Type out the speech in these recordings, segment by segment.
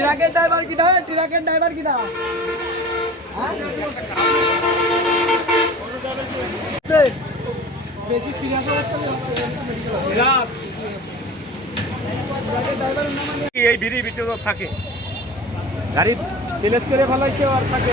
ট্রাকের ড্রাইভার কিনা? ট্রাকের ড্রাইভার কিনা? বেশি সিরিয়াস এই বিড়ি তো থাকে। গাড়ি প্লেস করে ফেলাইছে আর থাকে।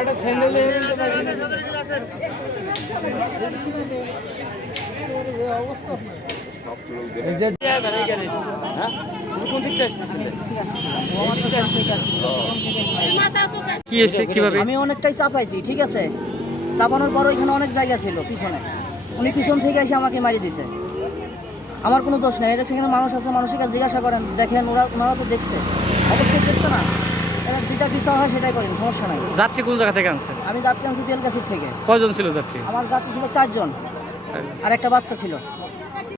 একটা স্যান্ডেল কি এসে কীভাবে? আমি অনেকটাই চাপাইছি ঠিক আছে? চাপানোর পর ওইখানে অনেক জায়গা ছিল পিছনে। উনি পিছন থেকে এসে আমাকে মারি দিছে। আমার কোনো দোষ নেই এটা সেখানে মানুষ আছে মানুষের কাছে জিজ্ঞাসা করেন দেখেন ওরা ওনারা তো দেখছে। অবশ্যই দেখছে না। যেটা বিচার হয় সেটাই করেন সমস্যা নাই। যাত্রী কোন জায়গা থেকে আনছেন? আমি যাত্রী আনছি তেলকাছির থেকে। কয়জন ছিল যাত্রী? আমার যাত্রী ছিল চারজন। আর একটা বাচ্চা ছিল।